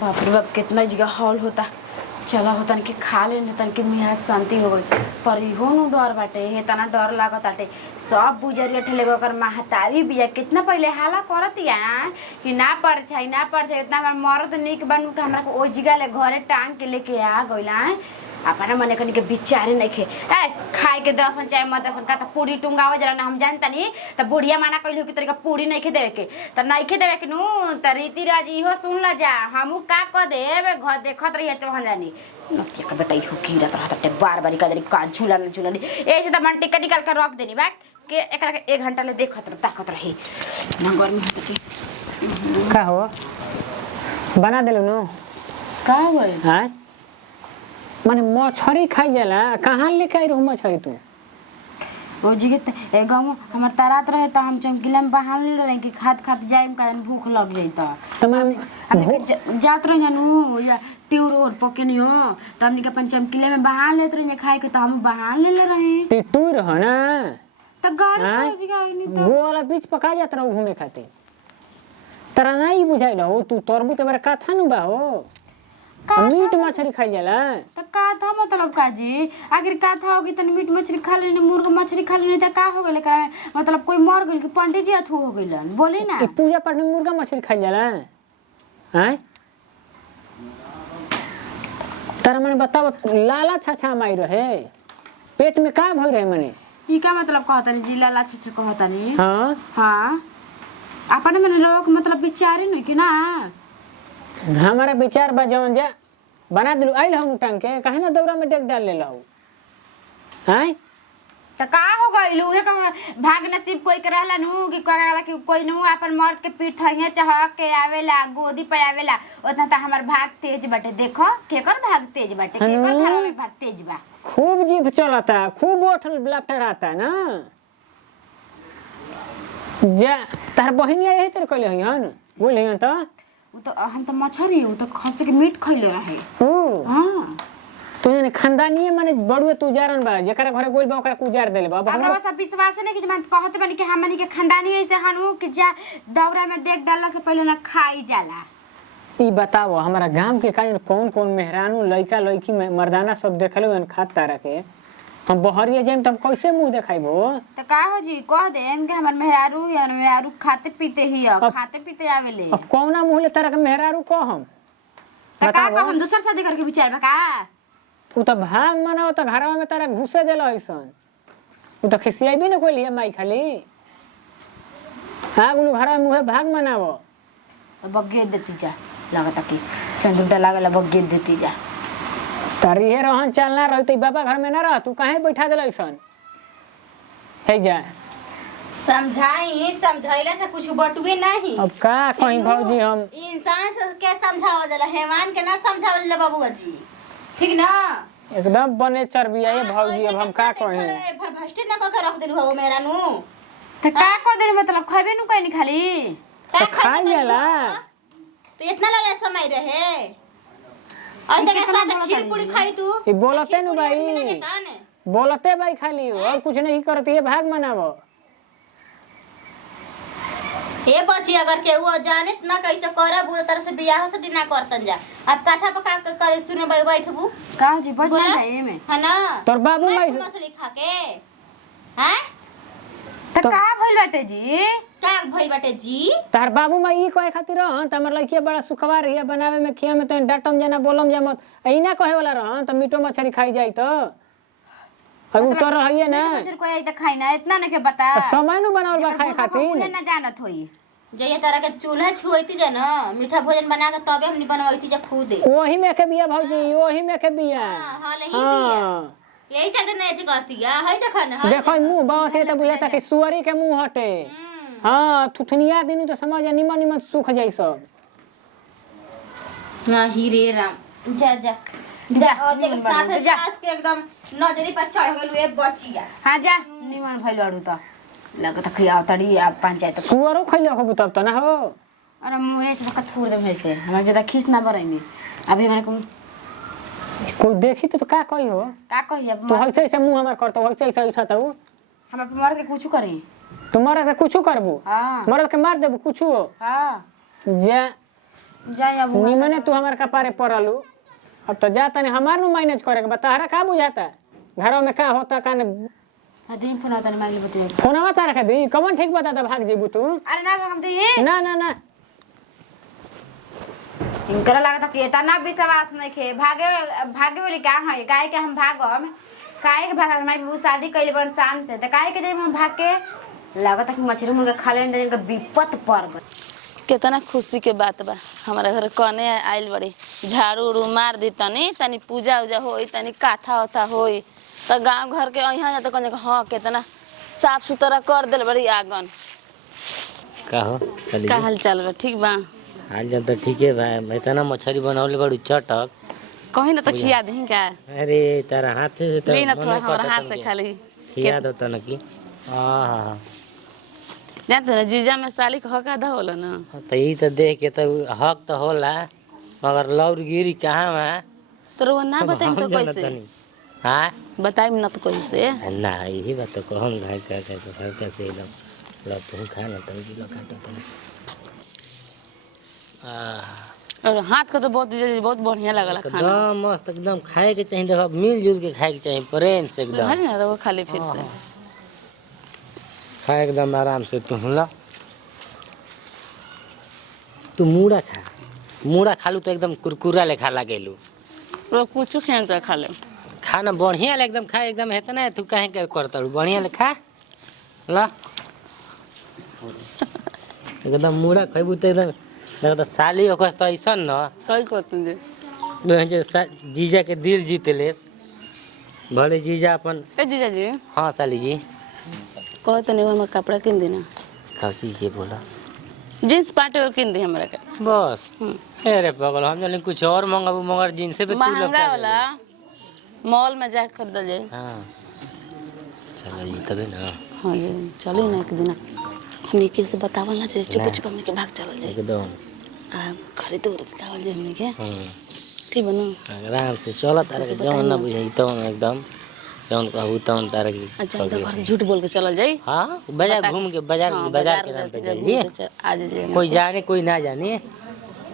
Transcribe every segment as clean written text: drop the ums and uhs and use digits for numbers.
बाप रे बाप कितना जगह हॉल होता। चला होता कि खा ले तन के मियाज शांति हो गई। पर इहो नु डर बाटे हे तना डर लागत आटे। सब बुजरिया ठेले ओकर महतारी बिया कितना पहले हाला करतिया कि ना पर छै इतना हमार मरद निक बनू के हमरा को ओ जगह ले घरे टांग के लेके आ गइला। अपना मने कनी के बिचारे नहीं खे ए खाए के दसन चाहे मत दसन का त पूरी टुंगावे जला ना हम जानतनी त बुढ़िया माना कइलु कि तरीका पूरी नहीं खे देवे के त नहीं खे देवे के नु त रीति राज इहो सुन ल जा हमहू का क देबे घर देखत रही चोहन जानी नतिया का बेटा इहो कीड़ा रहत बार बार का का झूला न झूला ए से त मन टिकट निकाल के रख देनी बा के एकरा के 1 घंटा ले देखत ताकत रही ना गर्मी होत की का हो बना देलु नु का होय हां माने मछरी खाई जाला कहां लेके आई रहू मछरी तू ओ जी के गांव हमर तारात रहे त हम चमकीला में बहाल रहे कि खात खात जाइम का भूख लग जाइता त माने हम जात रहे नु या ट्यू रोड पकेनी हो त हमनी के अपन चमकीले में बहाल लेत रहे खाए के त हम बहाल ले रहे टिटू रह ना त गाड़ी से जी गाई त गोला बीच पका जात रहू घूमे खातिर तरा नहीं बुझाइल हो तू तरबू त बरा कथा नु बा हो मीट मछली खाई जाला त का था मतलब का जी आखिर का था होगी तनी मीट मछली खा लेनी मुर्गा मछली खा लेनी त का हो गेले करा मतलब कोई मर गेल कि पंडित जी अथु हो गेलन बोली ना ई पूजा पाठ में मुर्गा मछली खाई जाला हैं तारा मने बताओ लाला छाछा माई रहे पेट में का भई रहे मने ई का मतलब कहतानी जी लाला छछ कहतानी हां हां अपन मने लोग मतलब विचारे नहीं कि ना हमारा विचार बा जवन जा बना दिलु आइल हम टांग के कहे ना दौरा में डेक डाल ले लहू हैं त का हो गइलू हे भाग नसीब कोई के रहला नु कि कहला कि कोई नु अपन मर्द के पीठ थइए चहक के आवेला गोदी पर आवेला ओतना त हमर भाग तेज बाटे देखो केकर भाग तेज बाटे केकर घर में भाग तेज बा खूब जीभ चलता खूब ओठ लपटराता ना जा तार बहिनिया यही तर कहले हन बोल हन त उ त हम त मछरी उ त खसी के मीट खइले रहे ओ हां तू ने खानदानी माने बड़ुए तू जारन बा जेकरा घरे गोल बा ओकरा कुजार देले बा हमरा सब विश्वास नहीं कि मैं कहत बानी कि हमनी के खानदानी ऐसे हनु कि जा दौरा में देख डालला से पहले ना खाई जाला ई बताओ हमारा गांव के काजन कौन कौन मेहरानू लइका लइकी में मर्दाना सब देखले हन खात तारा के हम बहरिया जाइम त हम कैसे मुंह देखाइबो त का हो जी कह देम कि हमर मेहरारू खाते पीते ही खाते पीते आवेले अब कौना मुंह ले तारा के मेहरारू कहम त का हम दूसर शादी करके विचार बा का उ त भाग मनाओ त घरवा में तारा घुसे देला ऐसन उ त खिसियाई भी न कोई लिया माई खाली हां गुनु घरवा में मुहे भाग मनाओ बग्गे देती जा लागत कि संदूटा लागला बग्गे देती जा तारी हे रहन चलना रहते बाबा घर में ना रह तू काहे बैठा देला ऐसन हे जा समझाइला से कुछ बटुए नहीं अब का कहीं भौजी हम इंसान से के समझावल जाला हैवान के ना समझावल जाला बाबूआ जी ठीक ना एकदम बने चरबिया ये भौजी अब हम का कहीं भर भष्टे ना क रख देलु हो मेरा नु त का कर देनी मतलब खइबे नु कहीं खाली तो खा जाला तो इतना लाला समय रहे और तक साथ खीर पूरी खाई तू ई बोलते नु भाई बोलते भाई खाली और कुछ नहीं करती है भाग मनावो हे बच्ची अगर के वो जाने ना कैसे करब वो तरह से बियाह से दिना करतन जा अब काठा पका के करे सुने बैठबू का जी बैठ ना जाए में है ना तोर बाबू माई मछली खा के हैं त का भइल बाटे जी का भइल बाटे जी तार बाबू माई ई कहे खातिर रहन त हमर लइके बड़ा सुखवार हिया बनावे में खिया में त डाटम जना बोलम जा मत एना कहे वाला रहन त मीठो मछली खाई जाई त अब तो रहिए ना मछली कोई त खाई ना इतना नहीं के बता समय नु बनावल बा खाए खातिर उहे ना जानत होई जइए तरह के चूल्हा छुईती जा ना मीठा भोजन बना के तबे हमनी बनवाईती जा खुद ओही में के बिया भौजी ओही में के बिया हां नहीं बिया यही चलते नहीं थी कहती है देखो ना देखो मुंह बात है त बुझाता कि सुअरी के मुंह हटे हां थुथनिया दिनु तो समझ निमन निमन सुख जाई सब हां हीरे राम जा जा जा और देख साथ सास के एकदम नजरी पर चढ़ गेलु ए बचिया हां जा निमन भइल अड़ू त लगत खिया तड़ी आ पंचायत सुअरो खइले हो तब त ना हो अरे मुंह से कत फूर देम ऐसे हमरा ज्यादा खींच ना बरैनी अभी मैंने कोई देखी तो का कही हो का कही अब तो ऐसे ऐसे मुंह हमर करतो ऐसे ऐसे उठाता हूं हम अपन मर्द के कुछ करी तुम्हारा के कुछ करबो हां मर्द के मार देबो कुछ हां जा जाए अब निमने तू हमार कपारे पड़लू। अब तो जा तनी हमार नु मैनेज करे के बताहरा का बुझाता घरों में का होता का दिन फोन आता माइल बतिया फोनवा तारा का दी कौन ठीक बताता भाग जेबू तू अरे ना हम दे ना ना ना इनकरा लागता कि इतना विश्वास नहीं खे भागे भागे वाली का है काहे के हम भागम काहे के भाग माई बाबू शादी कइले बन शान से त काहे के जे हम भाग के लागता कि मछली मुर्गा खा लेन त इनका विपत पर कितना खुशी के बात बा हमारा घर कने आइल बड़ी झाड़ू उड़ू मार दी तनी तनी पूजा उजा होई तनी काथा उथा होई तो गांव घर के यहाँ जाते कौन हाँ कितना साफ सुथरा कर दिल बड़ी आंगन का हो का हाल चाल बा ठीक बा हाल चाल तो ठीक है भाई इतना मछली बनावले बड़ी चटक कहीं ना तो खिया दही का अरे तारा हाथ से तो ली ना थोड़ा हमारा हाथ से खाली खिया दो तो न की हां जानते ना जीजा में साली का हक आधा होला ना तो यही तो देख के तो हक तो होला मगर लौर गिरी कहाँ में तो वो ना बताई तो कैसे हाँ बताई ना तो कैसे ना यही बात तो कहम घाय का तो कैसे लो तुम खा ना तुम किलो काटो तुम और हाथ का तो बहुत बढ़िया लगला खाना एकदम मस्त एकदम खाए के चाहिए देखो मिलजुल के खाए के चाहिए प्रेम से एकदम हरी ना रहो खाली फिर से खा एकदम आराम से तू ला तू मूड़ा खा मूड़ा खा लू तो एकदम कुरकुरा लेखा लागेलू तो कुछ खेन से खा ले खाना बढ़िया ले एकदम खा एकदम हेत ना तू काहे के करता बढ़िया ले खा ला एकदम मूड़ा खइबू तो एकदम देखो तो साली ओकर तो ऐसा न सही कहते जे जीजा के दिल जीत ले भले जीजा अपन ए जीजा जी हाँ साली जी कहते नहीं हमारा कपड़ा किन देना काची ये बोला जींस पाटे वो किन दी हमरा के बस अरे पगल हम जाने कुछ और मंगाबू मगर जींस पे महंगा वाला मॉल में जाके खरीद ले हाँ चलो जी तभी ना हाँ जी चली ना एक दिन हमने के से बतावल ना चाहिए चुप चुप हमने के भाग चलल जाए एकदम खरीद उरीद कावल जाए हमने के ठीक बनो आराम से चलो तारे के जौन ना बुझाई तो एकदम जौन कहू तौन तारे की अच्छा तो घर से झूठ बोल के चलल जाए हाँ बाजार घूम के बाजार के नाम पे जाइए आ जाइए कोई जाने कोई ना जाने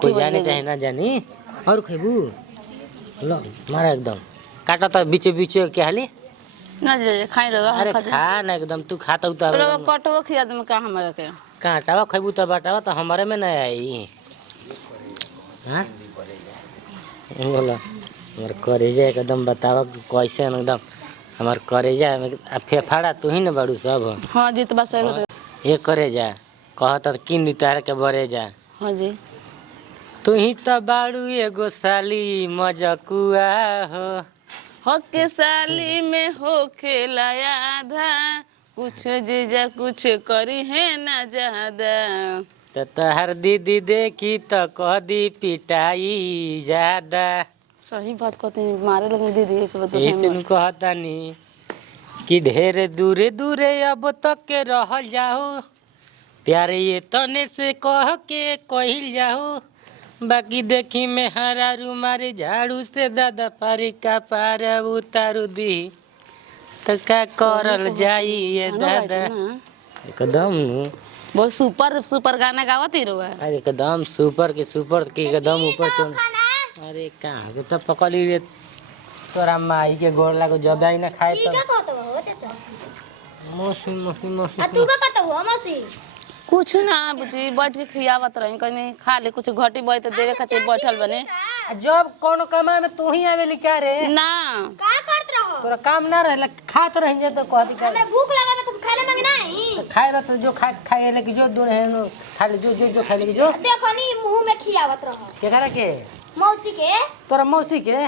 कोई जाने चाहे ना जाने और खैबू लो मारा एकदम काटा तो बीचे बीचे क्या हाली ना जे खाई रहा अरे खा ना एकदम तू खाता तो लोग कटवा खिया दे में का हमरा के काटावा खैबू तो बाटावा तो हमारे में नहीं आई हाँ बोला हमारे करेजा एकदम बतावा कैसे एकदम हमारे करेजा फेफाड़ा तू ही ना बड़ू सब हाँ जी तो बस ये करेजा कहता किन दी तार के बरे जा हाँ जी तू ही तो बाड़ू एगो साली मजकुआ हो हक के साली में हो खेला आधा कुछ जीजा कुछ करी है ना ज्यादा तो तहर दीदी देखी तो कह दी पिटाई ज्यादा सही बात कहते हैं मारे लगे दीदी ये सब ऐसे कहता नी कि ढेर दूरे दूरे अब तक के रह जाओ प्यारे ये तने से कह के कहिल जाओ बाकी देखी में हरा रुमारे झाड़ू से दादा पारी का पार उतारू दी तो का करल जाई ये दादा एकदम बहुत सुपर सुपर गाना गावत ही रहुआ अरे एकदम सुपर के एकदम ऊपर चल अरे कहाँ से तो पकड़ी रे तोरा माई के गोड़ लागो जब आई ना खाए तो का कहत हो चाचा मौसी मौसी मौसी आ तू का कहत हो मौसी कुछ ना बुझी बैठ के खियावत रही कहीं खा ले कुछ घटी बैठ देवे खातिर बैठल बने जब कोनो कमा में तू ही आवेली क्या रे ना का करत रहो तोरा काम ना रहला खात रह जे तो कहती का हमरा भूख लगा तो तुम खाने मांगे नहीं खाए तो जो खाए लेके जो दूर है नो खा ले जो खा ले जो देखो नी मुंह में खियावत रहो केकरा के मौसी के तोरा मौसी के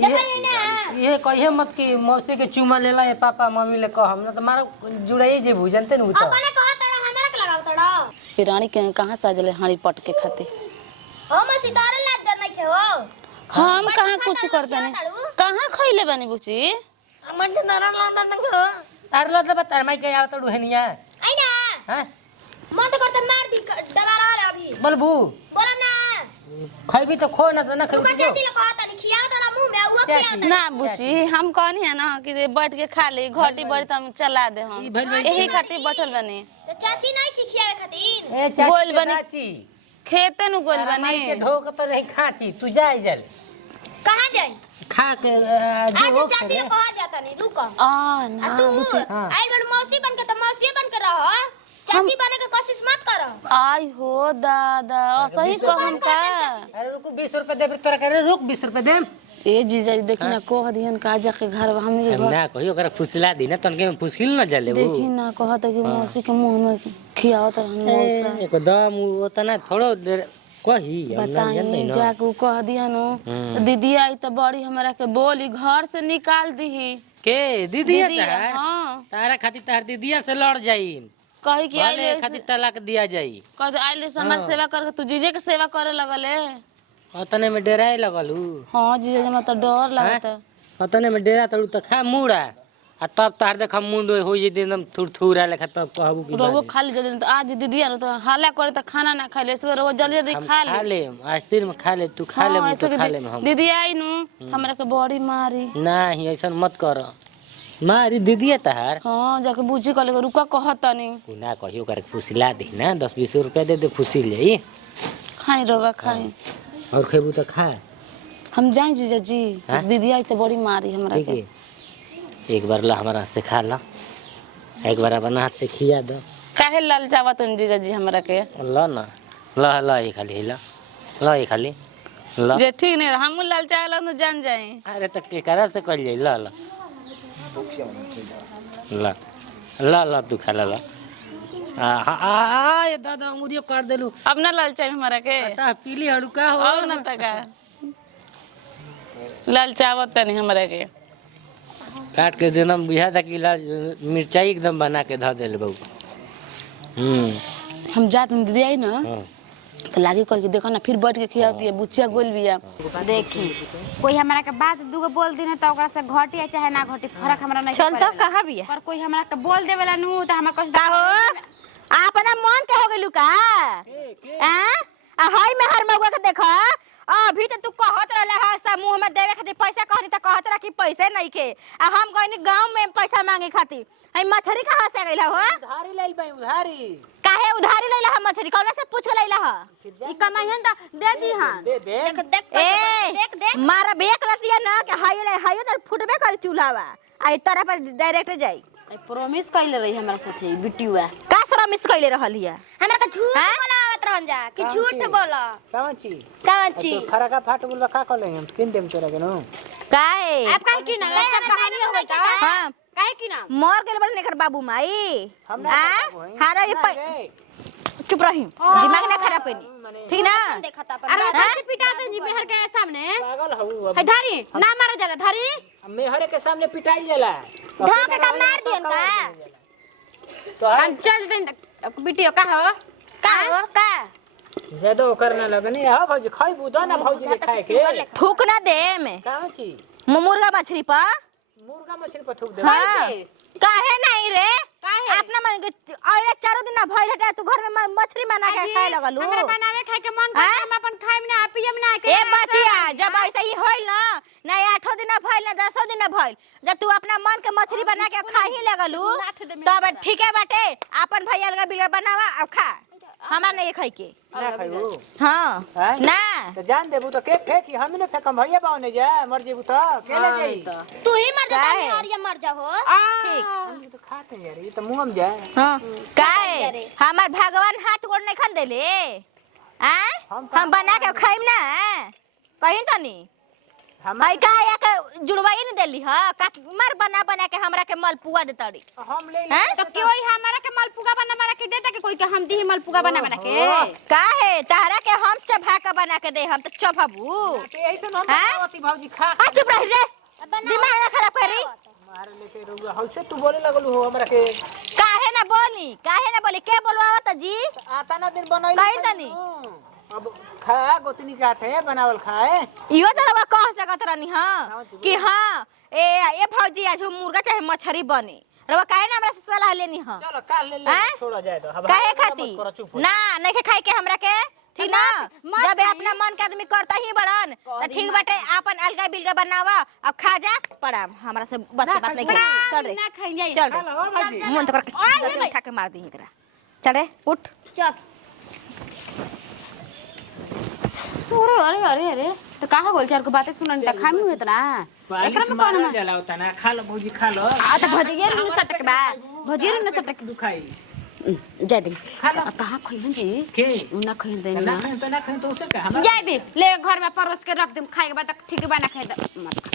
देखो ना ये कहिए मत कि मौसी के चुमा लेला ये पापा मम्मी ले कह हम ना तुम्हारा जुड़ाई जे भूजनते न तो अपने कहत रहो हमरा के लगावत रहो कि रानी के कहाँ साजले हाड़ी पट के खाते ओ मौसी तारे लाज डर नहीं खे हो हम कहाँ कुछ करते नहीं कहाँ खइले बनी बुची मन से नरन लांदा न हो अरे लद बता मैं के आवत दुहनिया आई ना हैं मन तो करते मार दी डबारा वाले अभी बलबू बोलम ना खइबी तो खो ना तो ना तू खइबी का चाची ले कहत नहीं खियाओ तोरा मुंह में हुआ खियाओ ना बुची हम कहनी है ना कि बैठ के खा ले घटी बड़ी तो हम चला दे हम यही खातिर बैठल बनी तो चाची नहीं खियावे खातिर ए चाची बोल के बनी। चाची खेते नु गोल के बनी धो के तो नहीं खाची तू जाए जल कहाँ जाई खा के अच्छा जो चाची को कहा जाता नहीं रुको आ ना आ तू हाँ। आई बड़ मौसी बन के तो मौसी बन के रहो चाची बने के कोशिश मत करो। आई हो दादा सही कहम का अरे रुको 20 रुपए दे तोरा करे रुक 20 रुपए दे ए जीजा देखी ना कह दिहन का जाके घर हमनी के घर ना कहियो ओकरा फुसला दी ना तनके में फुसकिल ना जले वो देखी ना कहत कि मौसी के मुंह में खियावत रहन मौसा एकदम उतना थोड़ो देर कही बताई जाके कह दिहन दीदी आई तो बड़ी हमरा के बोली घर से निकाल दीही के दीदी हां तारा खातिर तार दीदिया से लड़ जाई कही कि वाले आइले खातिर तलाक दिया जाई कह आइले से हमार सेवा करके तू जीजे के सेवा करे लगले ओतने में डेराए लगलू हां जीजे जमा तो डर लगता ओतने में डेरा तलू त खा मुड़ा आ तब तार देख मुंड हो जे एकदम थुरथुरा लेखा तब कहबू कि रोगो खाली जल्दी तो आज दीदी आरो तो हाला करे तो खाना ना खाले इसमें रोज जल्दी जल्दी खा खा ले ले आस्तीर में खा ले तू खा ले हाँ, तो ऐसे खा कि ले हम दीदी आई नु हमरा के बड़ी मारी नहीं ऐसा मत कर मारी दीदी तहार हां जाके बुझी कले रुका कहत नहीं कुना कहियो कर फुसिला दे ना 10-20 रुपया दे दे फुसिल जाई खाई रोगा खाई और खेबू तो खा हम जाई जीजा जी हाँ? दीदी आई तो बड़ी मारी हमरा ठीक के है एक बार ला हमारा से खा ला एक बार अपना हाथ से खिया दो काहे लाल चावत जीजा जी हमरा के ला ना ला ला ये खाली ला ये खाली ला जे ठीक नहीं हम लाल चावल तो जान जाए अरे तक के करा से कर जाई ला ला ला ला ला तू खा ला ला ये दादा अंगुरियो काट देलू अब ना लाल चावल हमरा के ता पीली हड़ुका हो और ना तका लाल चावत नहीं हमरा के काट के देना बुझा था कि लाल मिर्चाई एकदम बना के ध देले बहू हम जात दीदी आई ना हाँ। तो लागे कह के देखो ना फिर बैठ के खिया दिए बुच्चिया गोल बिया देखी कोई हमरा के बात दूगो बोल दी ना तो ओकरा से घटी या चाहे ना घटी फर्क हमरा नहीं चल तो कहाँ बिया पर कोई हमरा के बोल देवेला नु त हमरा कुछ का हो अपना मन के हो गेलू का आ हाय में हर मौका के देखा अभी तो तू कहत रहले हा सा मुंह में देवे खातिर पैसा कहनी त कहत रह कि पैसे नहीं के आ हम गइनी गांव में पैसा मांगे खातिर हई मछरी कहां से गइला हो उधारी ले भाई उधारी काहे उधारी लइला हम मछरी कौन से पूछ के लइला ह ई कमाईहन त दे दी हां दे दे देख देख ए मारा बेक लतिया ना कि हायो तो फुटबे कर चूल्हावा आई तरह पर डायरेक्ट जाई प्रॉमिस कइले रही हमरा साथे बिटिया का सरा मिस कइले रहलिया हमरा के झूठ बोलावत रहन जा कि झूठ बोला कौन ची काची तो फरका फाट बोल का कर ले हम किन देम तोरा के नो काहे आप काहे की ना सब कहानी हो गई का हां काहे की ना मर गेल बड़ नेकर बाबू माई हारा ये चुप रही दिमाग ना खराब कनी ठीक ना देखता अरे कैसे पिटा दे जी मेहर के सामने पागल हऊ है धारी ना मारा जाला धारी मेहरे के सामने पिटाई जाला धोखे का मार दियन का तो हम चल दिन बिटिया का हो का ज्यादा करना लगनी हां भौजी खाइबू दो ना भौजी के खाए के थूक ना दे में कौन ची मुर्गा मछली पर मुर्गा मछली पर थूक दे हाँ। काहे नहीं रे काहे? अपना मन के अरे चारों दिन ना भइल हटा तू घर में मछली बना के खाए लगलू हमरा बनावे खाए के मन कर हम अपन खाइम ना पियम ना के ए बचिया जब ऐसे ही होइल ना ना 8 दिन भइल ना 10 दिन भइल जब तू अपना मन के मछली बना के खाही लगलू तब ठीके बाटे अपन भैया लगा बिल बनावा अब खा हमरा नहीं खाई के ना खाइबू हां ना तो जान देबू तो के फेंकी हम ने फेंकम भैया बाव ने जा मर जेबू तो के ले जाई तू ही मर जा यार ये मर जा हो ठीक हम तो खाते यार ये तो मुंह में जाए हां काहे हमार भगवान हाथ गोड़ नहीं खन देले आ हम बना के खाइम ना कहीं तनी हई का या के जुड़वाई नहीं देली ह मर बना के हमरा के मलपुआ देतड़ी हम ले हैं तो कोई हमरा के मलपुगा बना के देता के कोई के हम दी मलपुगा बना के काहे तारा के हम चबा के बना के दे हम तो चबहबू के ऐसे हम खावती भौजी खा आ चुप रह रे दिमाग ना खराब करी मार लेके रुआ हौसे तू बोले लगलू हो हमरा के काहे ना बोली के बोलवावत जी आता ना दिन बनाई कहीं तनी अब खा गोतनी का थे बनावल खाए इहो तरह कह सकत रहनी हां कि हां ए भौजी आज मुर्गा चाहे मछली बने रवा काहे ना हमरा से सलाह लेनी हां चलो काल ले ले छोड़ा जाए तो अब काहे खाती ना नहीं खाए के हमरा के ठीक ना जब अपना मन के आदमी करता ही बड़न तो ठीक बाटे अपन अलगा बिलगा बनावा अब खा जा पड़ाम हमरा से बस बात नहीं चल रे ना खाई जाई चल रे मन तो कर उठा के मार दी एकरा चल रे उठ चल अरे अरे अरे अरे तो कहाँ बोल चार को बातें सुनन त खामी हुए त ना एकरा में कौन जला होता ना खा लो भौजी खा लो आ त भजिया रुन सटक बा भजिया रुन सटक दुखाई जाय दे खा लो। कहाँ खइहन जी के उना खइहन दे ना ना खाए तो उसे का हमरा जाय दे ले घर में परोस के रख देम खाए के बाद तक ठीक बना खाए त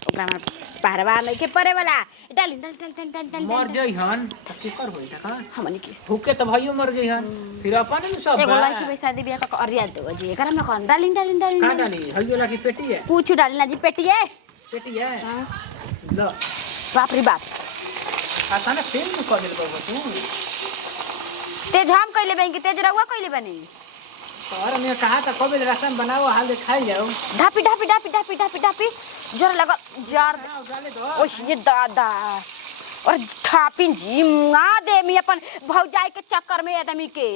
ओकरा में पहरवा नहीं के परे वाला डाल डाल डाल डाल डाल डाल मर जइहन त के कर होई त हमनी के भूखे त भइयो मर जइहन फिर अपन न सब एगो लड़की पैसा दे बिया का अरिया दे जी एकरा में कौन डालिन डालिन डालिन का डाली हइयो लागी पेटी है पूछ डालिना जी पेटिए पेटी है लो बाप रे बाप अचानक फेल में कर देल बाबू तू तेज हम कइले बनी कि तेज रहुआ कइले बनी और मैं कहा था कबे रसम बनाओ हाल दे खाई जाओ ढापी ढापी ढापी ढापी ढापी ढापी जोर लगा जार डाले दो ओह ये दादा और ढापिन जी मुआ दे मी अपन भौजाई के चक्कर में आदमी के